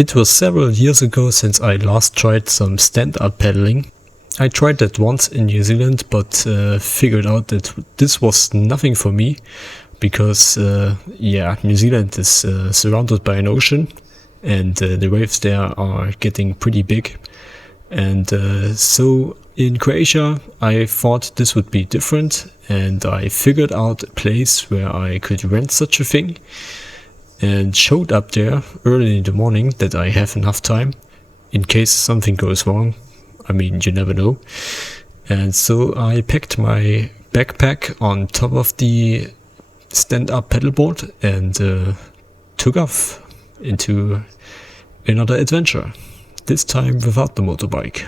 It was several years ago since I last tried some stand-up paddling. I tried that once in New Zealand, but figured out that this was nothing for me because, New Zealand is surrounded by an ocean and the waves there are getting pretty big. And so in Croatia, I thought this would be different, and I figured out a place where I could rent such a thing and showed up there early in the morning that I have enough time in case something goes wrong. I mean, you never know. And so I packed my backpack on top of the stand-up paddleboard and took off into another adventure, this time without the motorbike.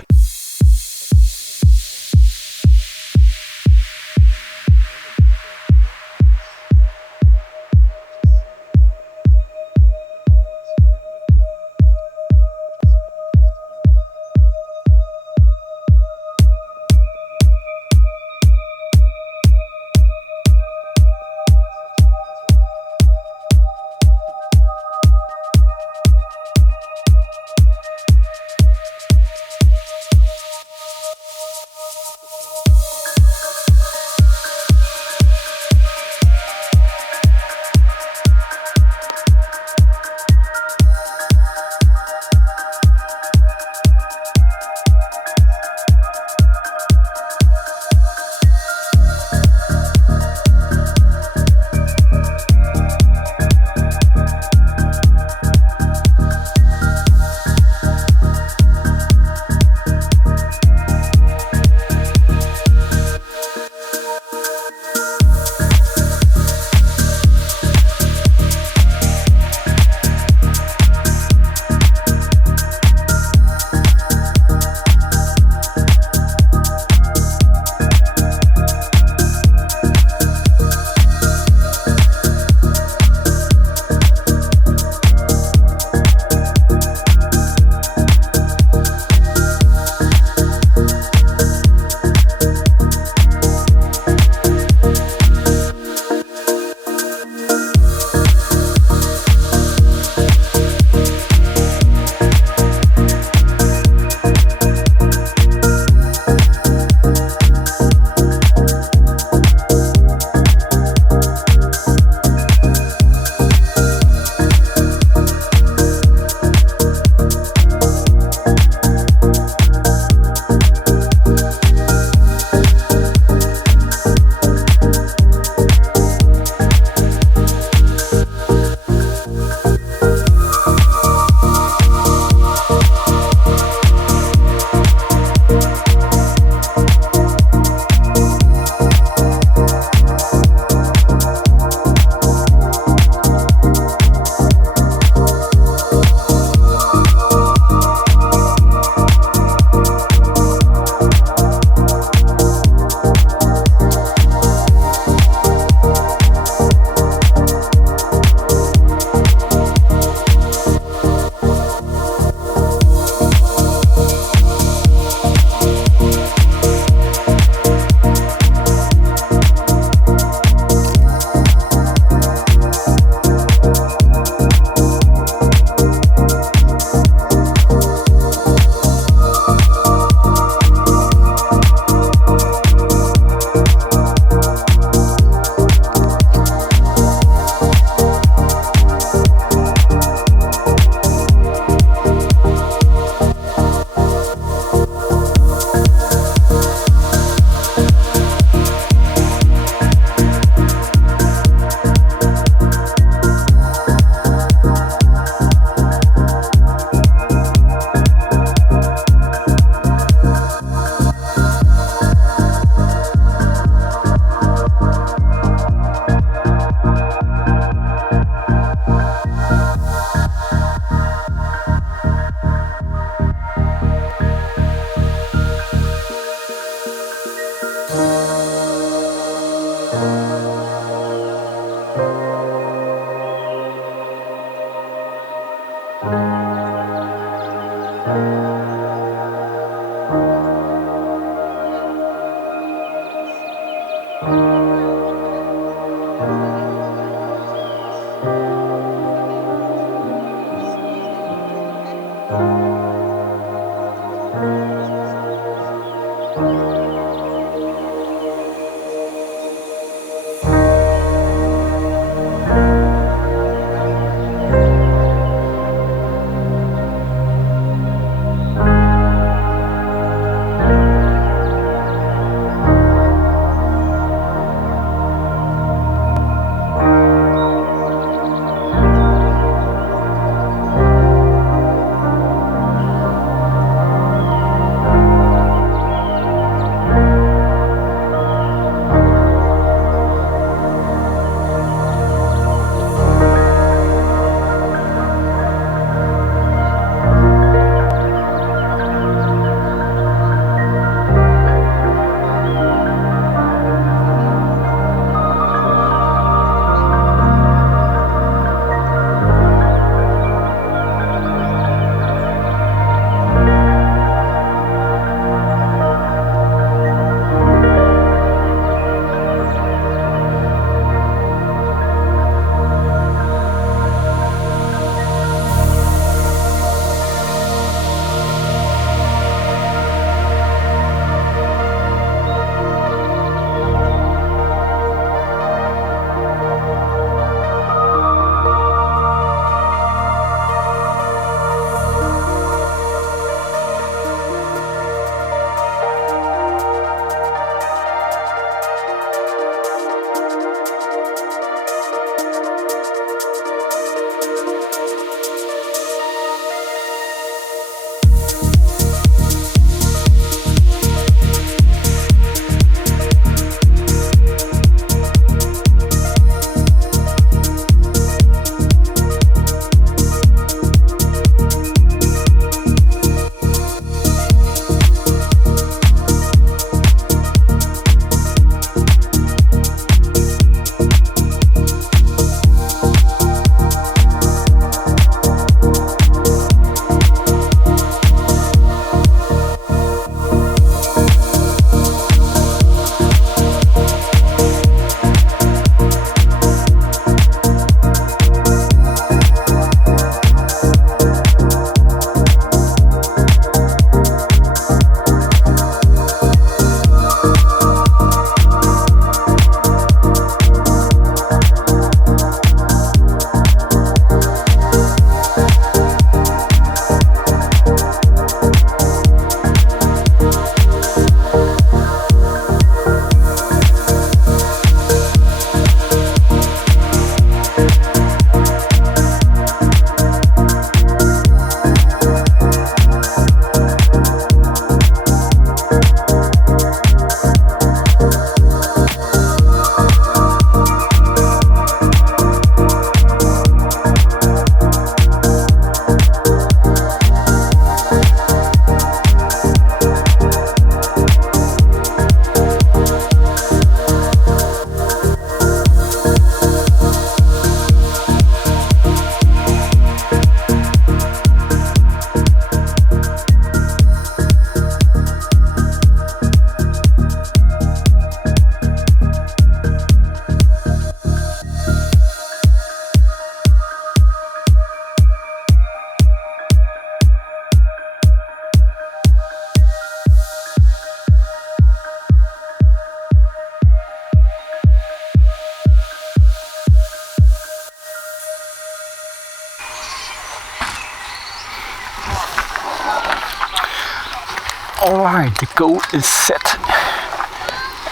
Alright, the goal is set.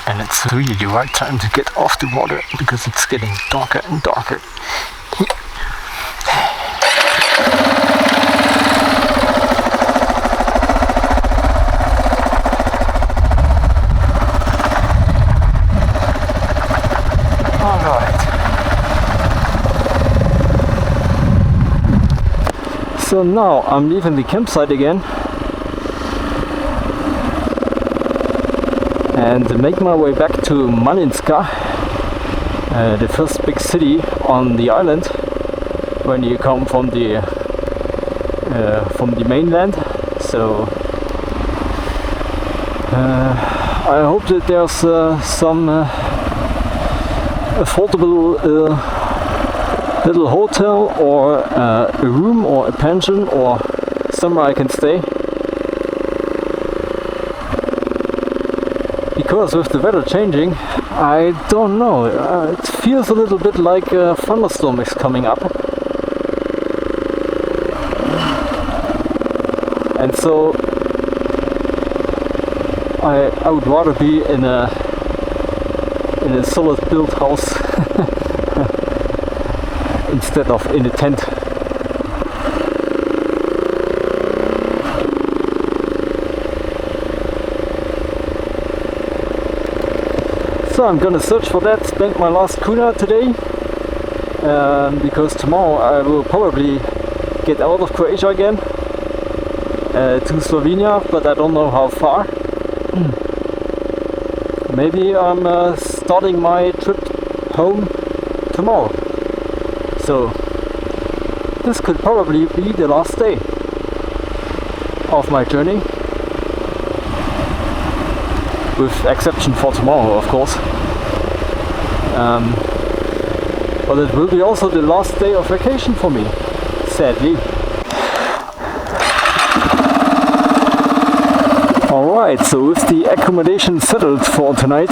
And it's really the right time to get off the water because it's getting darker and darker. So now I'm leaving the campsite again and make my way back to Malinska, the first big city on the island when you come from the mainland. So I hope that there's some affordable little hotel or a room or a pension or somewhere I can stay, because with the weather changing, I don't know, it feels a little bit like a thunderstorm is coming up, and so I would rather be in a solid built house instead of in a tent. So I'm gonna search for that, spend my last kuna today, because tomorrow I will probably get out of Croatia again to Slovenia, but I don't know how far. Maybe I'm starting my trip home tomorrow. So this could probably be the last day of my journey, with exception for tomorrow, of course. But it will be also the last day of vacation for me, sadly. Alright, so with the accommodation settled for tonight,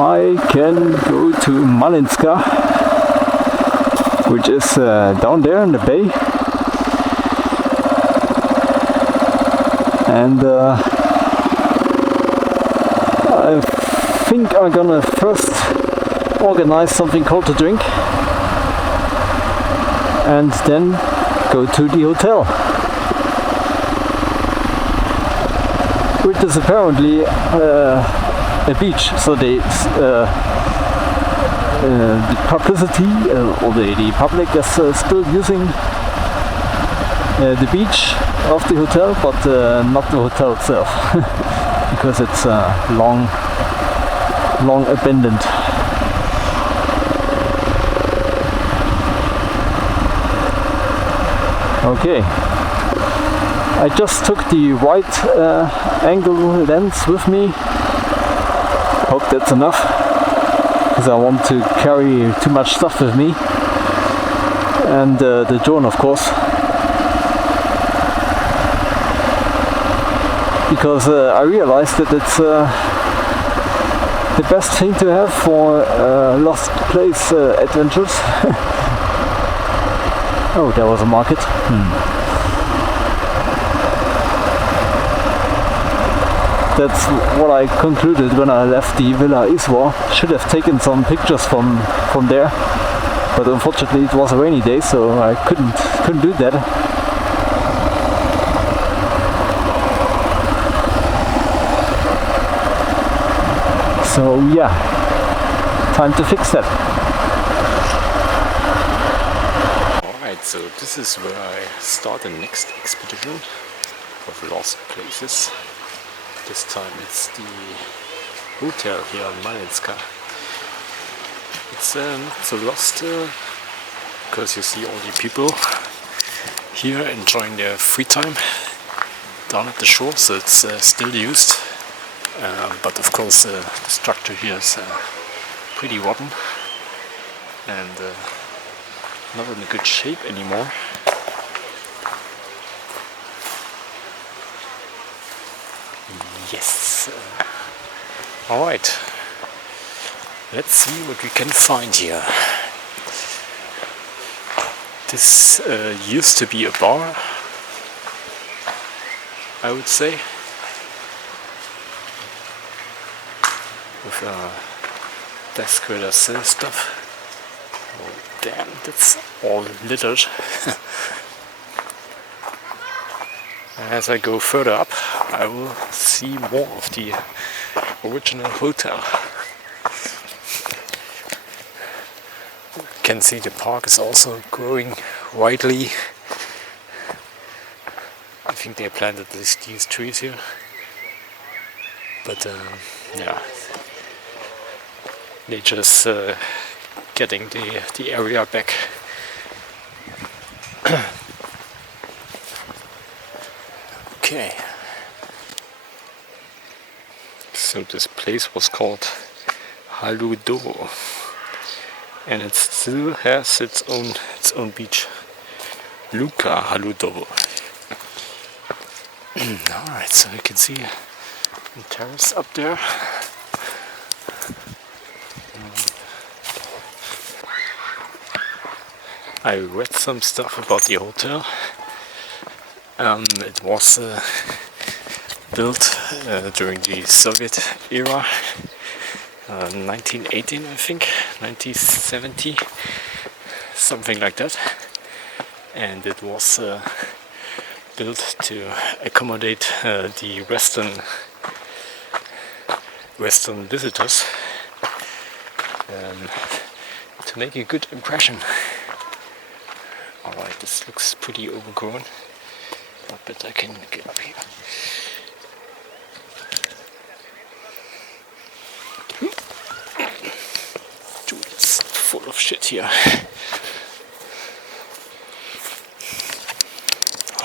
I can go to Malinska, which is down there in the bay, and I think I'm gonna first organize something cold to drink and then go to the hotel, which is apparently a beach, so the publicity or the public is still using the beach of the hotel, but not the hotel itself, because it's long abandoned. Okay, I just took the wide angle lens with me. Hope that's enough, because I want to carry too much stuff with me, and the drone, of course, because I realized that it's the best thing to have for lost place adventures. Oh, there was a market. That's what I concluded when I left the Villa Iswa. Should have taken some pictures from there, but unfortunately it was a rainy day, so I couldn't do that. So yeah, time to fix that. Alright, so this is where I start the next expedition of lost places. This time it's the hotel here in Malinska. It's not so lost because you see all the people here enjoying their free time down at the shore, so it's still used. But of course the structure here is pretty rotten and not in a good shape anymore. Yes. Alright. Let's see what we can find here. This used to be a bar, I would say, with desk and stuff. Oh damn, that's all littered. As I go further up, I will see more of the original hotel. You can see the park is also growing widely. I think they planted these trees here. But yeah, nature's getting the area back. Okay. So this place was called Haludovo, and it still has its own beach, Luka Haludovo. Alright, so you can see the terrace up there. I read some stuff about the hotel. It was built during the Soviet era, 1918 I think, 1970, something like that. And it was built to accommodate the Western visitors, to make a good impression. Alright, this looks pretty overgrown. I bet I can get up here. Dude, it's full of shit here.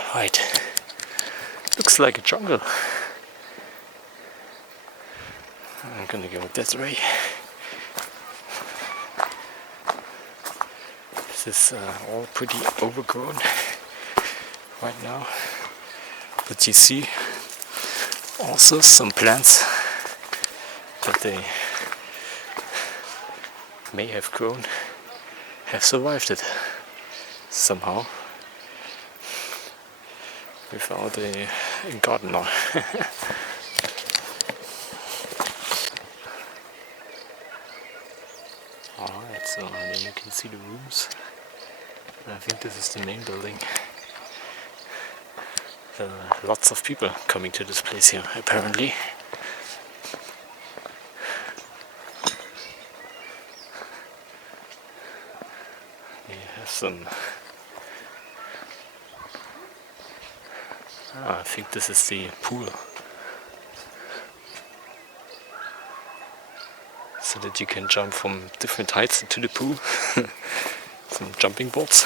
Alright. Looks like a jungle. I'm gonna go that way. This is all pretty overgrown right now, but you see also some plants that they may have grown have survived it somehow without a gardener. Alright, so then you can see the rooms. I think this is the main building. Lots of people coming to this place here, apparently. They have some... I think this is the pool. So that you can jump from different heights into the pool. Some jumping boards.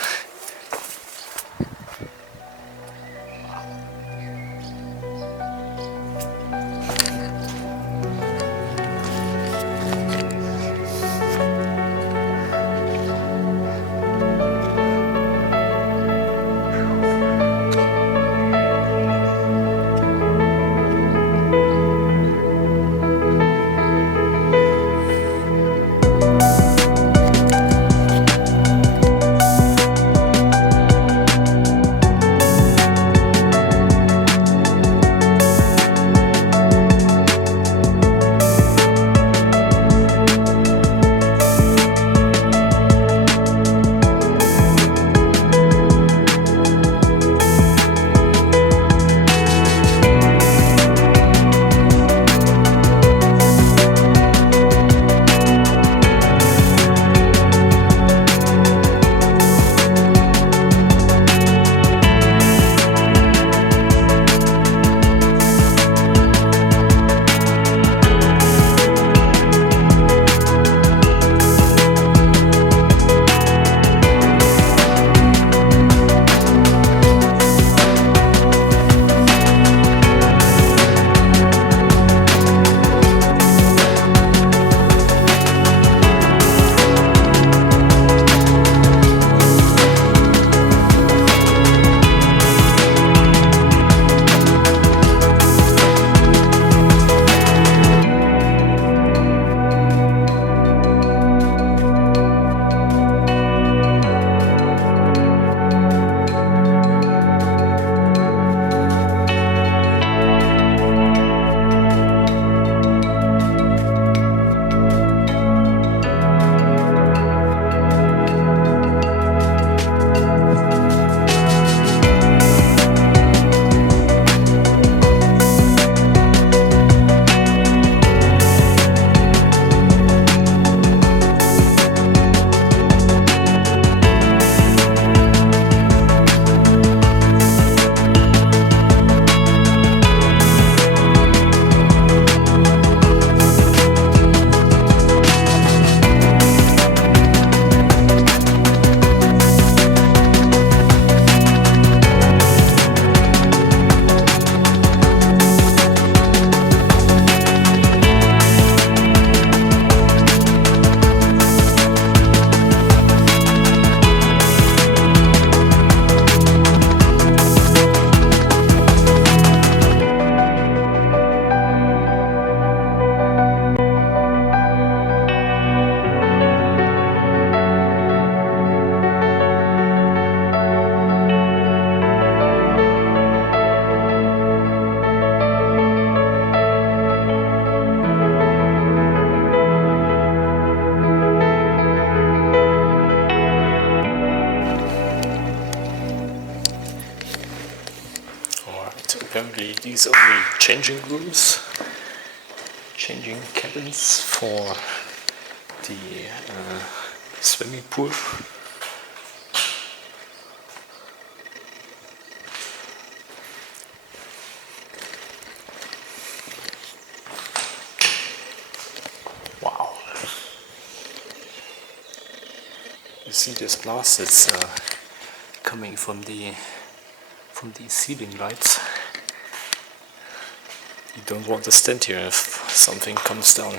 changing rooms, changing cabins for the swimming pool. Wow. You see this glass, it's coming from the ceiling lights. You don't want to stand here if something comes down.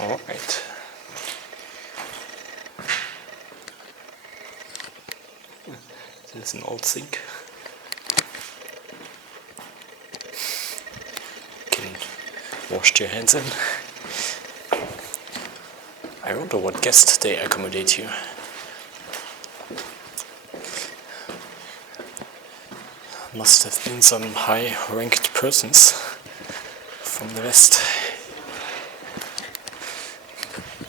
Alright. This is an old sink. You can wash your hands in. I wonder what guests they accommodate here. Must have been some high-ranked persons from the West.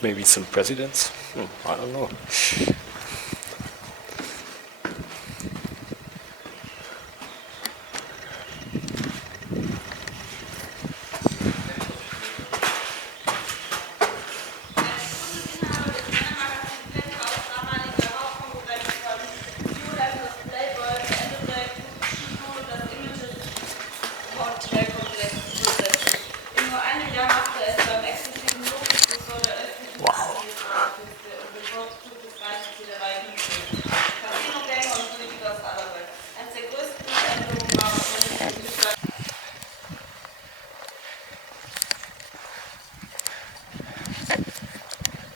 Maybe some presidents? I don't know.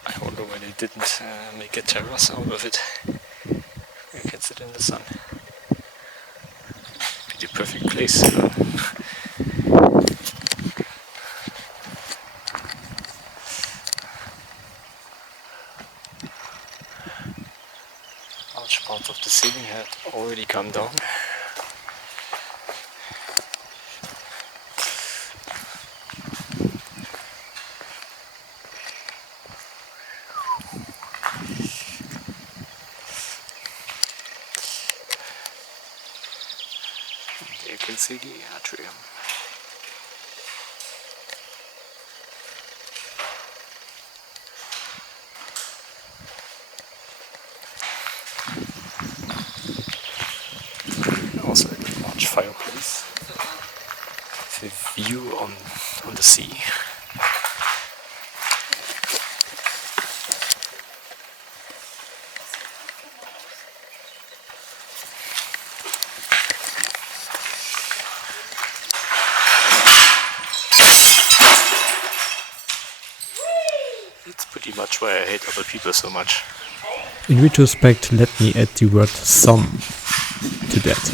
I wonder why they didn't make a terrace out of it. You can sit in the sun. Be the perfect place. Large parts of the ceiling had already come down. There you can see the atrium. Also a large fireplace with a view on the sea. That's pretty much why I hate other people so much. In retrospect, let me add the word some to that.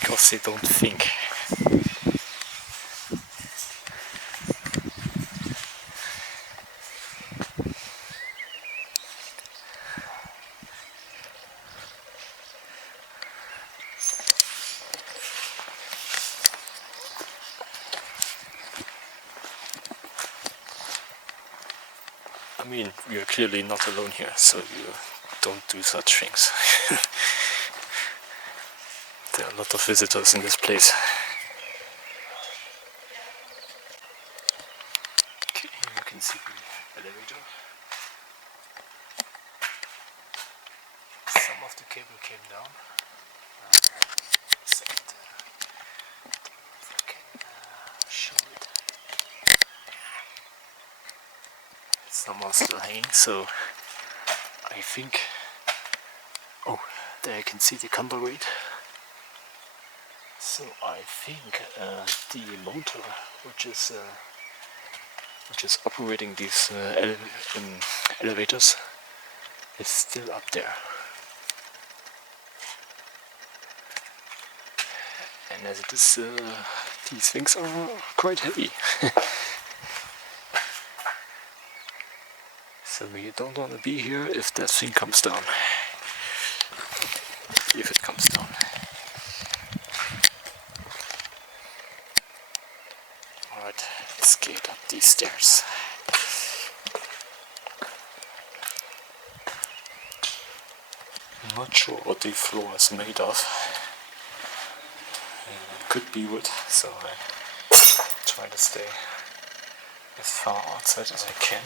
Because they don't think. I mean, we are clearly not alone here, so you don't do such things. There are a lot of visitors in this place. Okay, here you can see the elevator. Some of the cable came down. Second, if I can show it. Some are still hanging, so I think. Oh, there you can see the candle weight. So I think the motor, which is operating these elevators, is still up there. And as it is, these things are quite heavy. So you don't want to be here if that thing comes down. If it comes down. Alright, let's get up these stairs. I'm not sure what the floor is made of. It could be wood, so I try to stay as far outside as I can.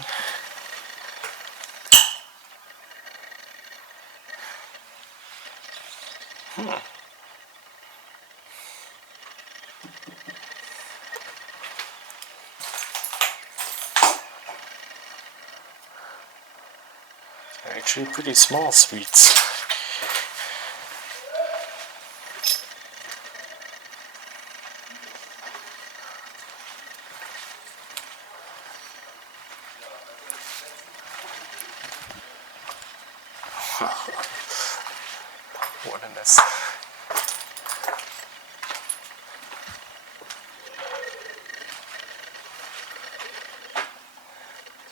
They're actually pretty small suites. What a mess.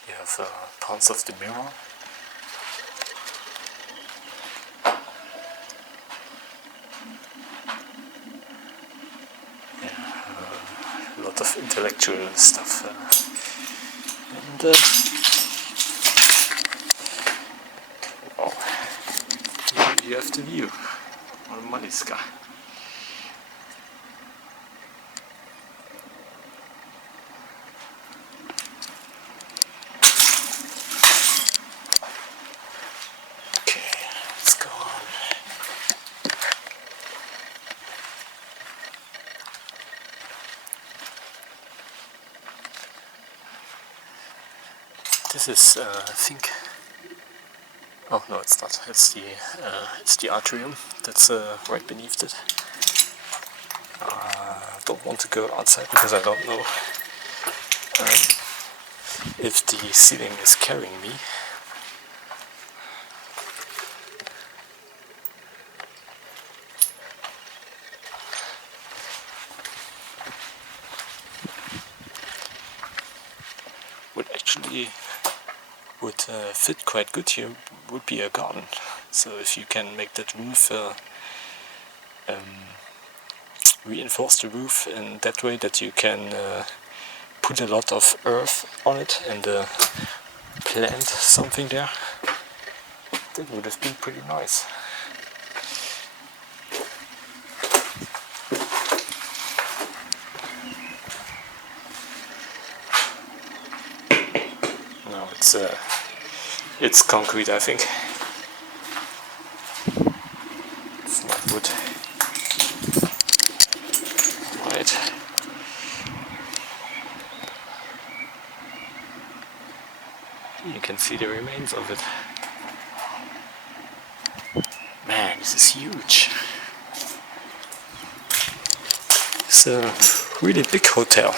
You have parts of the mirror. A lot of intellectual stuff. And here you have the view on Malinska. This is, I think. Oh no, it's not. It's the atrium that's right beneath it. I don't want to go outside because I don't know if the ceiling is carrying me. Would actually fit quite good here would be a garden. So if you can make that roof reinforce the roof in that way that you can put a lot of earth on it and plant something there, that would have been pretty nice. No, it's concrete, I think. It's not wood. Right. You can see the remains of it. Man, this is huge. It's a really big hotel.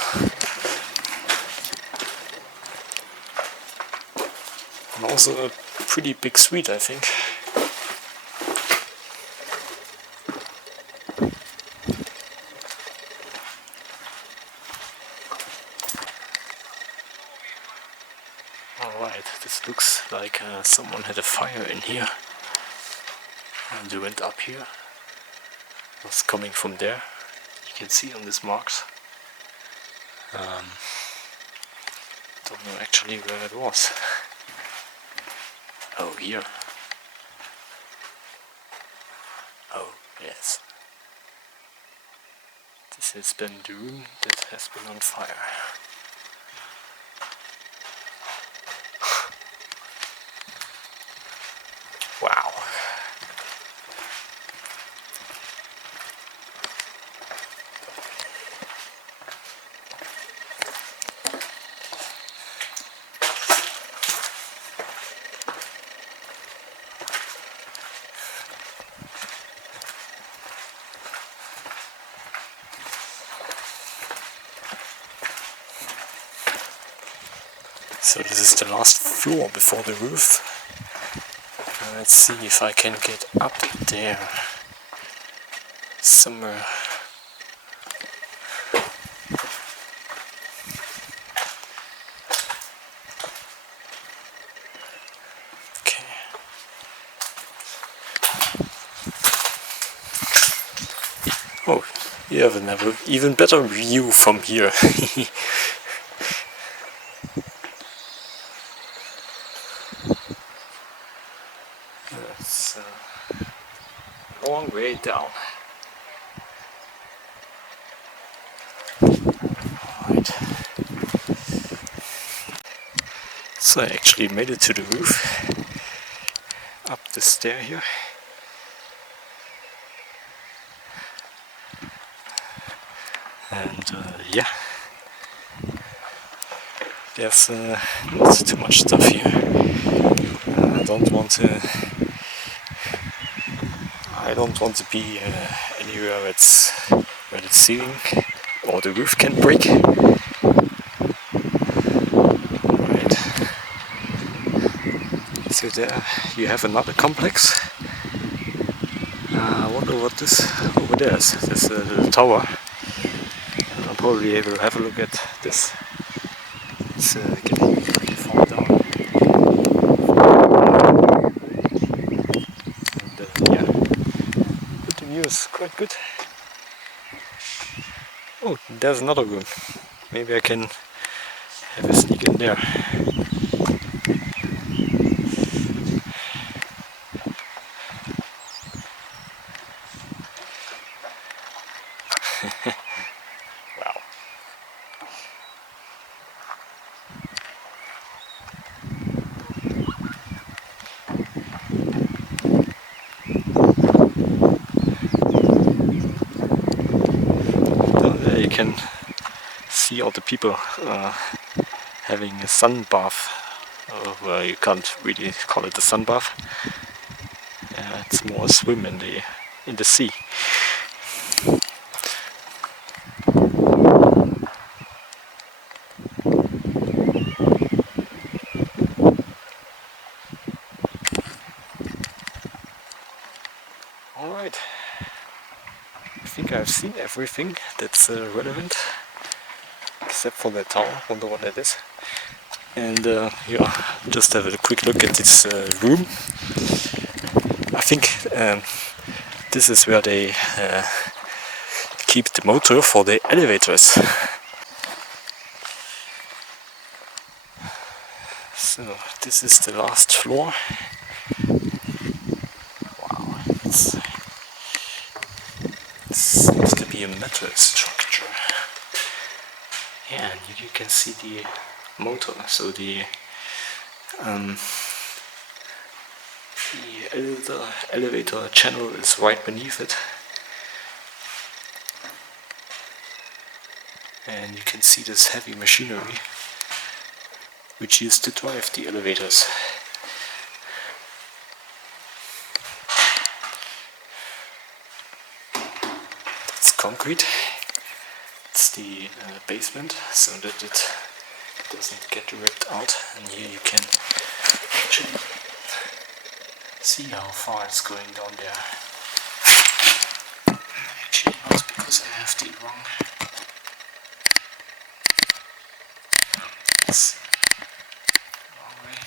And also a pretty big suite, I think. Alright, this looks like someone had a fire in here. And they went up here. It was coming from there. You can see on these marks. Don't know actually where it was. Oh, here. Oh, yes. This has been the room that has been on fire. Wow. So this is the last floor before the roof. Let's see if I can get up there somewhere. You have an even better view from here. It's a long way down. Alright. So I actually made it to the roof, up the stair here. And yeah, there's not too much stuff here. I don't want to be anywhere where the ceiling or the roof can break. Right. So there you have another complex. I wonder what this over there is. This is the tower. I'll probably will have a look at this. It's getting pretty far down. And yeah, but the view is quite good. Oh, there's another room. Maybe I can have a sneak in there. Wow. Down there you can see all the people having a sun bath. Well, you can't really call it a sun bath. It's more a swim in the sea. Alright, I think I've seen everything that's relevant, except for that tower. Wonder what that is. And yeah, just have a quick look at this room. I think this is where they keep the motor for the elevators. So this is the last floor. Wow, it seems to be a metal structure. Yeah, and you can see the motor, so the elevator channel is right beneath it. And you can see this heavy machinery which used to drive the elevators. That's concrete. It's the basement, so that it doesn't get ripped out. And here you can actually see how far it's going down there. Actually not, because I have the wrong. It's wrong way.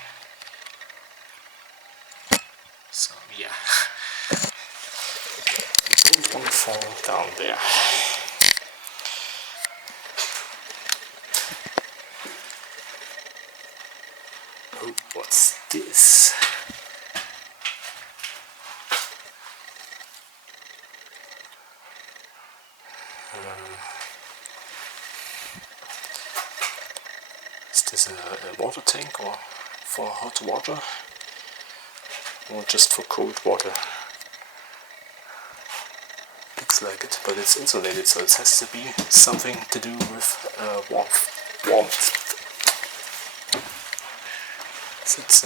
So yeah, you don't want to fall down there. Oh, what's this? Is this a water tank, or for hot water, or just for cold water? Looks like it, but it's insulated, so it has to be something to do with warmth. So it's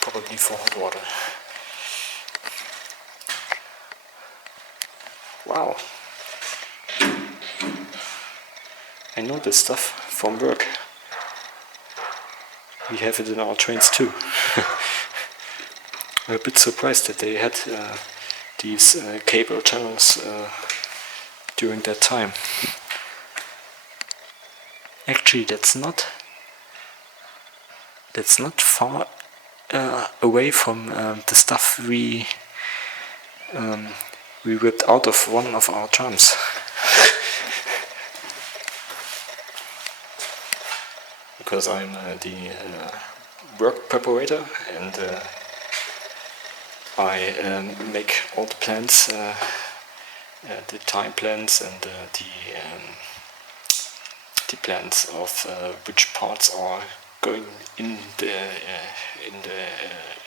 probably for hot water. Wow. I know this stuff from work. We have it in our trains too. I'm a bit surprised that they had these cable channels during that time. Actually, that's not far away from the stuff we ripped out of one of our trams. because I'm the work preparator, and I make all the plans, the time plans, and the plans of which parts are going in the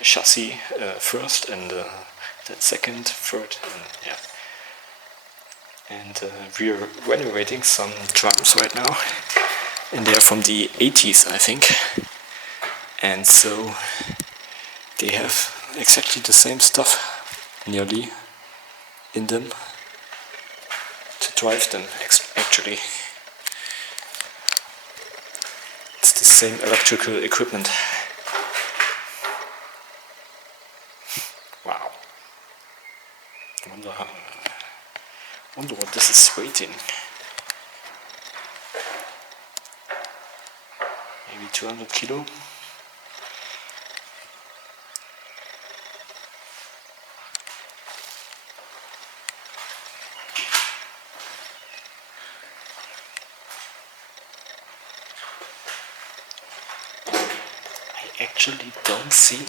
chassis first, and then second, third, and yeah. And we're renovating some drums right now, and they're from the 80s, I think. And so they have exactly the same stuff, nearly, in them to drive them. Actually, it's the same electrical equipment. Wow. Wonder what this is weighting. Maybe 200 kilo. I actually don't see.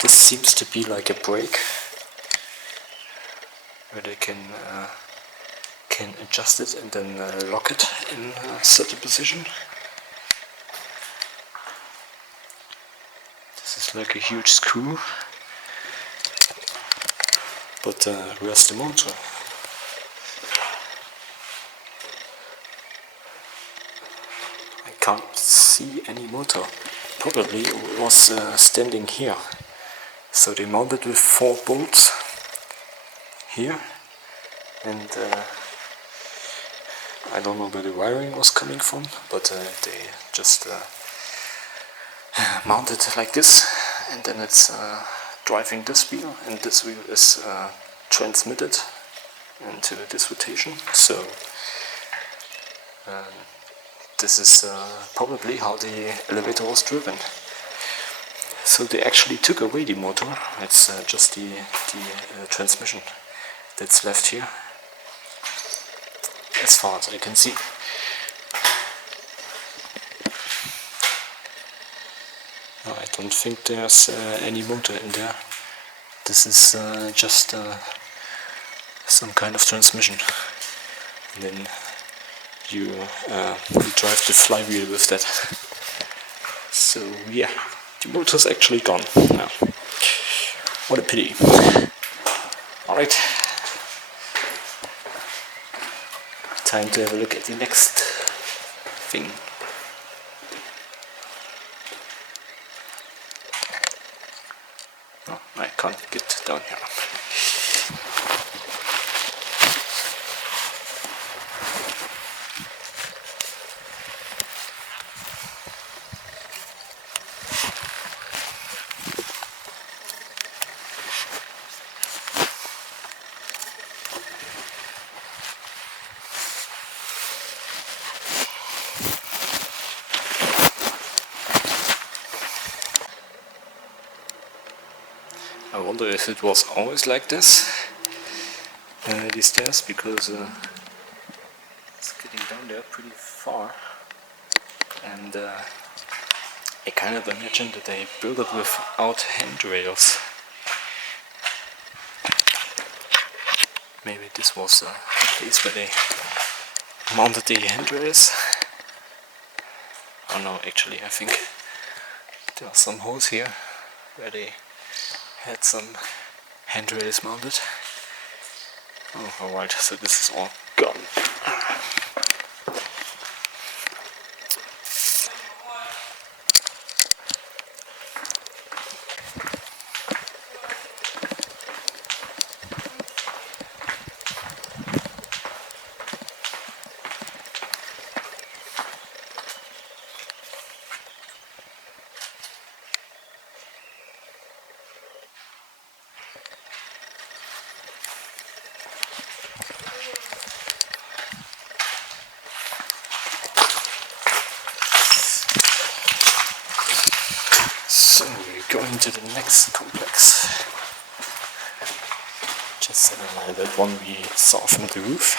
This seems to be like a brake, where they can adjust it and then lock it in a certain position. This is like a huge screw, but where's the motor? I can't see any motor. Probably it was standing here. So they mounted with 4 bolts here, and I don't know where the wiring was coming from, but they just mount it like this, and then it's driving this wheel, and this wheel is transmitted into this rotation. So this is probably how the elevator was driven. So they actually took away the motor. It's just the transmission that's left here, as far as I can see. No, I don't think there's any motor in there. This is just some kind of transmission. And then you drive the flywheel with that. So yeah, the motor's actually gone now. What a pity. Alright. Time to have a look at the next thing. Oh, I can't get down here. I wonder if it was always like this, these stairs, because it's getting down there pretty far, and I kind of imagine that they built it without handrails. Maybe this was the place where they mounted the handrails. Oh no, actually I think there are some holes here where they had some handrails mounted. Oh, alright, so this is all gone. So we're going to the next complex. Just that one we saw from the roof.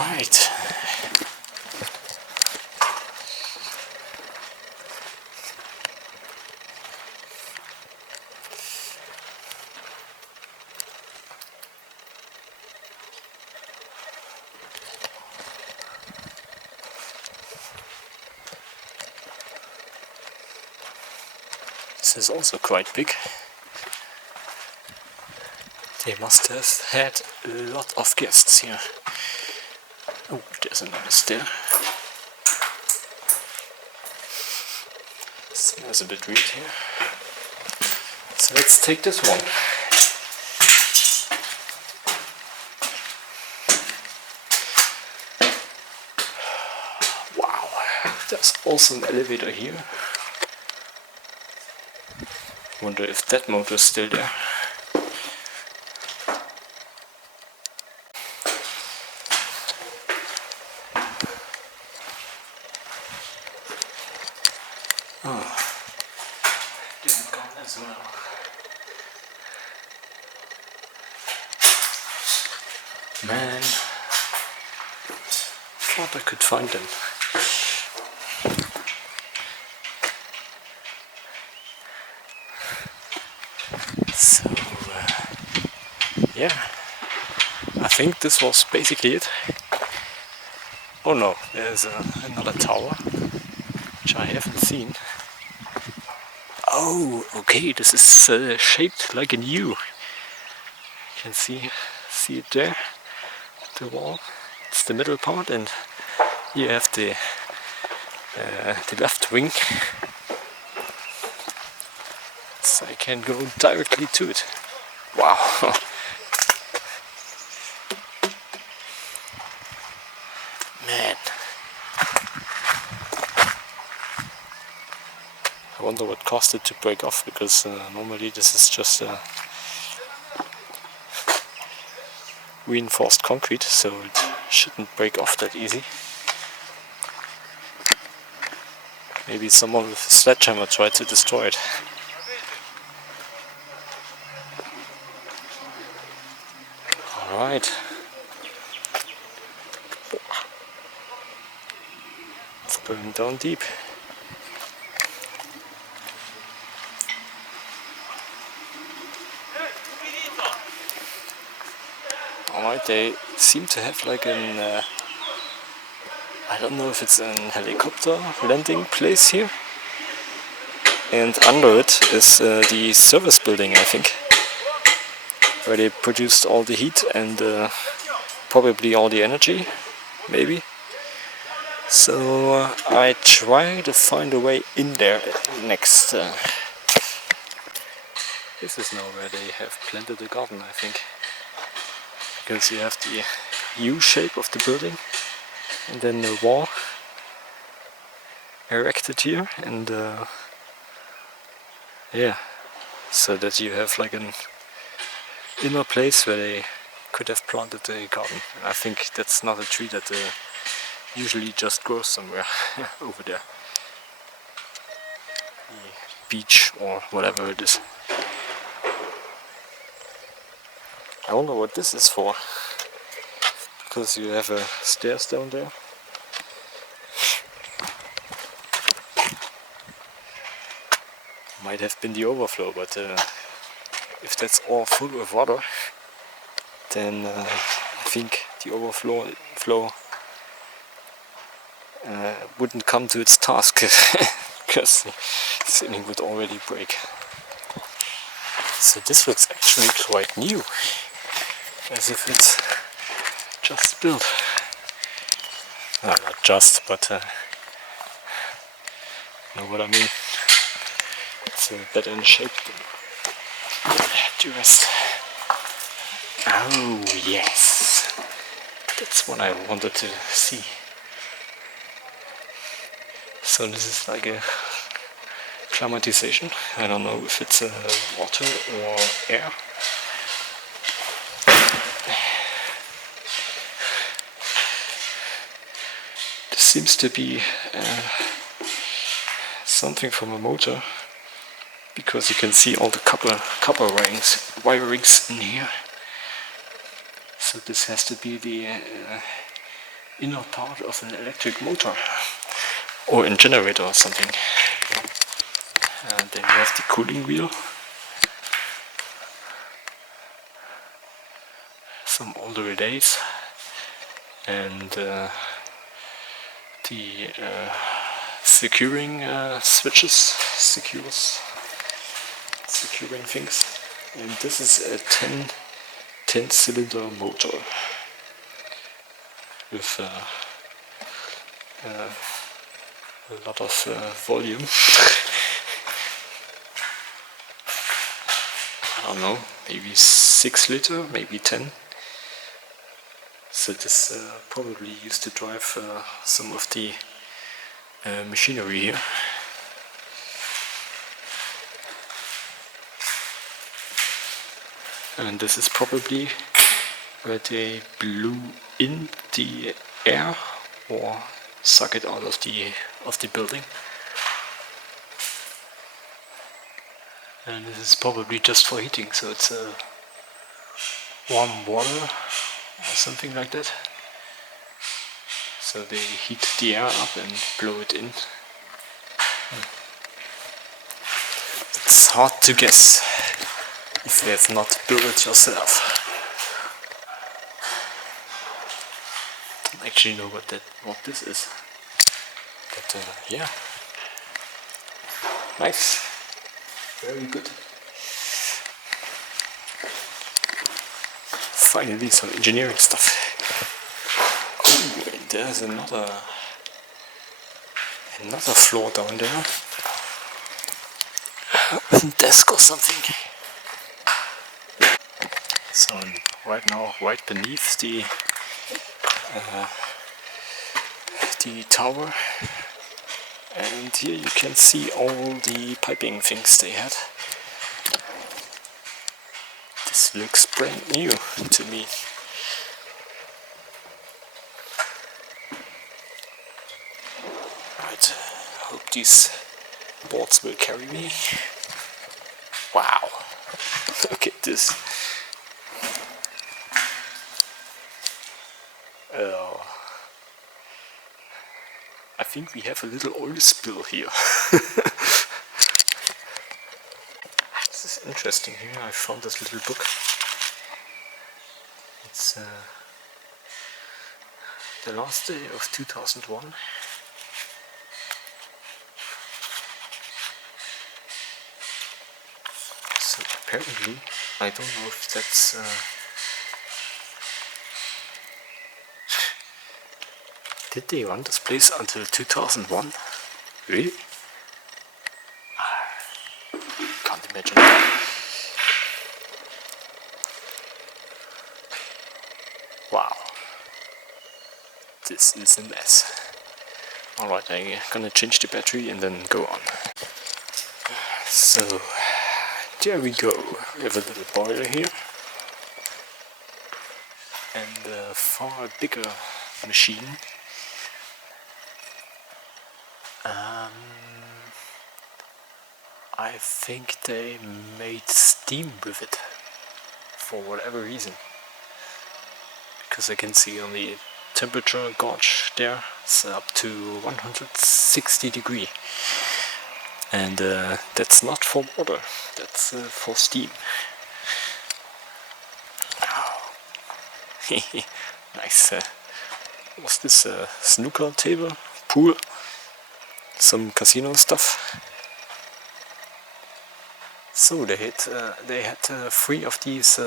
Alright. This is also quite big. They must have had a lot of guests here. Oh, there's another stair. Smells a bit weird here. So let's take this one. Wow, there's also an elevator here. Wonder if that motor is still there. Oh, they're gone as well. Man, thought I could find them. So, yeah, I think this was basically it. Oh no, there's another tower, which I haven't seen. Oh, okay, this is shaped like an U. You can see it there, the wall. It's the middle part, and you have the left wing. So I can go directly to it. Wow. Man. I wonder what caused it to break off, because normally this is just reinforced concrete, so it shouldn't break off that easy. Maybe someone with a sledgehammer tried to destroy it. Alright. It's going down deep. Alright, they seem to have like an I don't know if it's a helicopter landing place here. And under it is the service building, I think, where they produced all the heat and probably all the energy, maybe. So I try to find a way in there next. This is now where they have planted a garden, I think, because you have the U shape of the building and then the wall erected here, and yeah, so that you have like an inner place where they could have planted a garden. I think that's not a tree that usually just grows somewhere over there. The beach or whatever it is. I wonder what this is for, because you have stairs down there. Might have been the overflow, but if that's all full of water, then I think the overflow wouldn't come to its task, because the ceiling would already break. So this looks actually quite new, as if it's just built. Not just, but you know what I mean. It's better in shape than the rest. Oh yes, that's what I wanted to see. So this is like a climatization. I don't know if it's water or air. This seems to be something from a motor, because you can see all the copper wirings in here. So this has to be the inner part of an electric motor or a generator or something. And then we have the cooling wheel, some older relays, and the securing switches, securing things. And this is a 10 cylinder motor with a lot of volume. I don't know, maybe 6 liter, maybe 10. So this probably used to drive some of the machinery here. And this is probably where they blew in the air or suck it out of the building. And this is probably just for heating, so it's warm water or something like that. So they heat the air up and blow it in. It's hard to guess if you have not built it yourself. Don't actually know what this is. But yeah, nice, very good. Finally, some engineering stuff. Oh, there's another floor down there. A desk or something. So right now, right beneath the tower, and here you can see all the piping things they had. This looks brand new to me. Right, hope these boards will carry me. Wow, look at this. I think we have a little oil spill here. This is interesting here. I found this little book. It's the last day of 2001. So apparently, I don't know if that's did they run this place until 2001? Really? Can't imagine. Wow. This is a mess. Alright, I'm gonna change the battery and then go on. So, there we go. We have a little boiler here. And a far bigger machine. I think they made steam with it for whatever reason, because I can see on the temperature gauge there it's up to 160 degrees, and that's not for water, that's for steam. Nice. What's this? Snooker table? Pool? Some casino stuff. So they had 3 of these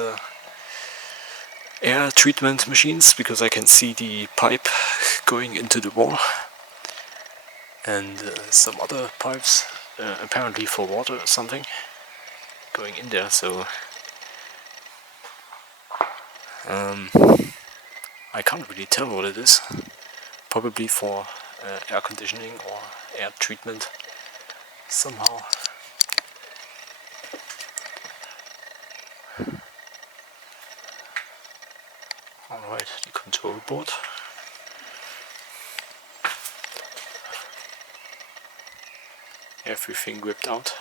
air treatment machines, because I can see the pipe going into the wall, and some other pipes, apparently for water or something, going in there. So I can't really tell what it is. Probably for air conditioning or air treatment somehow. Alright, the control board. Everything ripped out.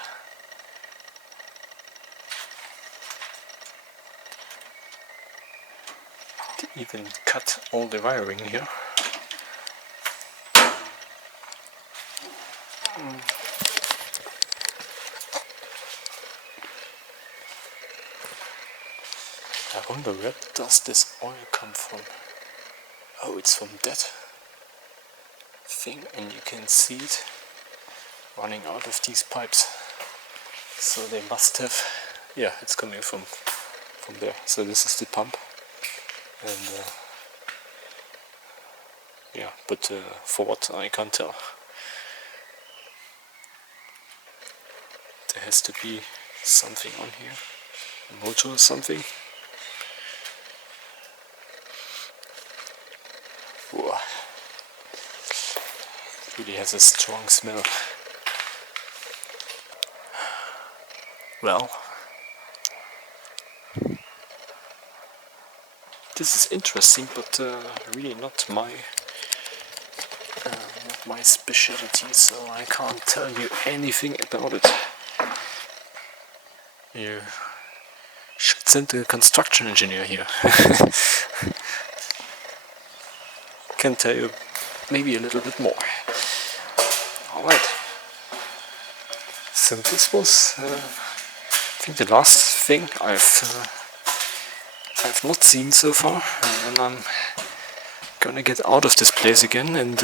They even cut all the wiring here. I wonder where does this oil come from? Oh, it's from that thing, and you can see it running out of these pipes. So they must have, yeah, it's coming from there. So this is the pump, and yeah, but for what, I can't tell. There has to be something on here, a motor or something. Whoa. Really has a strong smell. Well, this is interesting, but really not my specialty, so I can't tell you anything about it. You should send a construction engineer here. Can tell you maybe a little bit more. Alright. So this was I think the last thing I've not seen so far, and I'm gonna get out of this place again and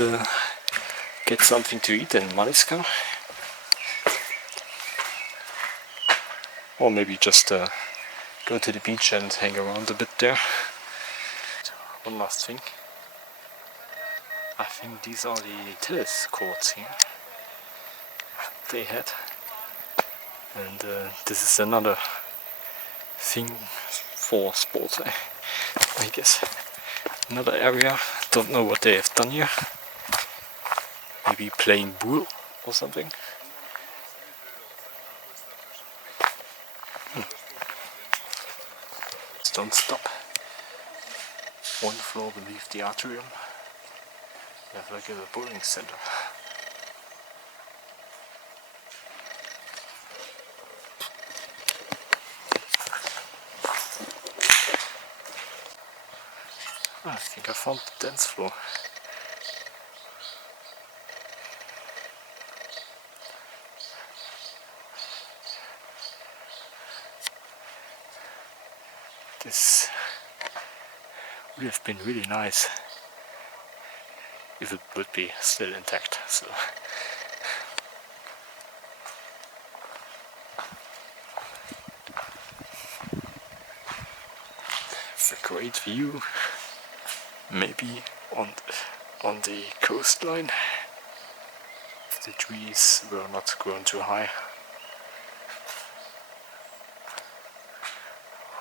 get something to eat in Malinska, or maybe just go to the beach and hang around a bit there. One last thing, I think these are the tennis courts here they had. And this is another thing for sports, I guess. Another area, don't know what they have done here. Maybe playing pool or something. Don't stop. One floor beneath the atrium, you have like a bowling center. I think I found the dance floor. This would have been really nice if it would be still intact. So it's a great view. Maybe on the coastline, if the trees were not grown too high.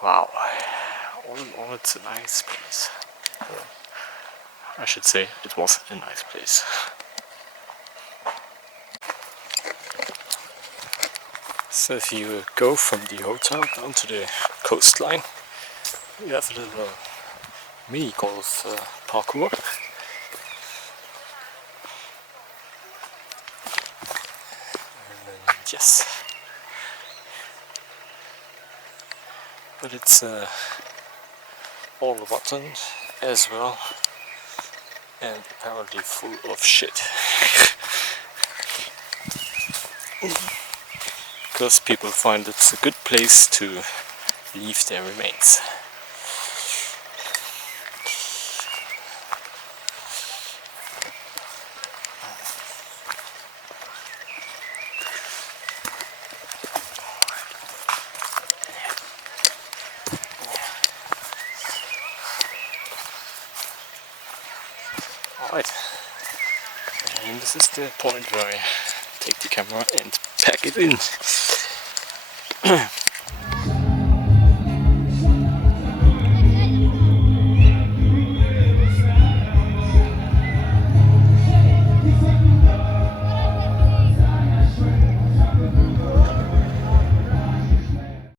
Wow, all in all it's a nice place. I should say it was a nice place. So if you go from the hotel down to the coastline, you have a little mini golf parkour. And yes, but it's all rotten as well, and apparently full of shit. Because people find it's a good place to leave their remains. Alright, and this is the point where I take the camera and pack it in.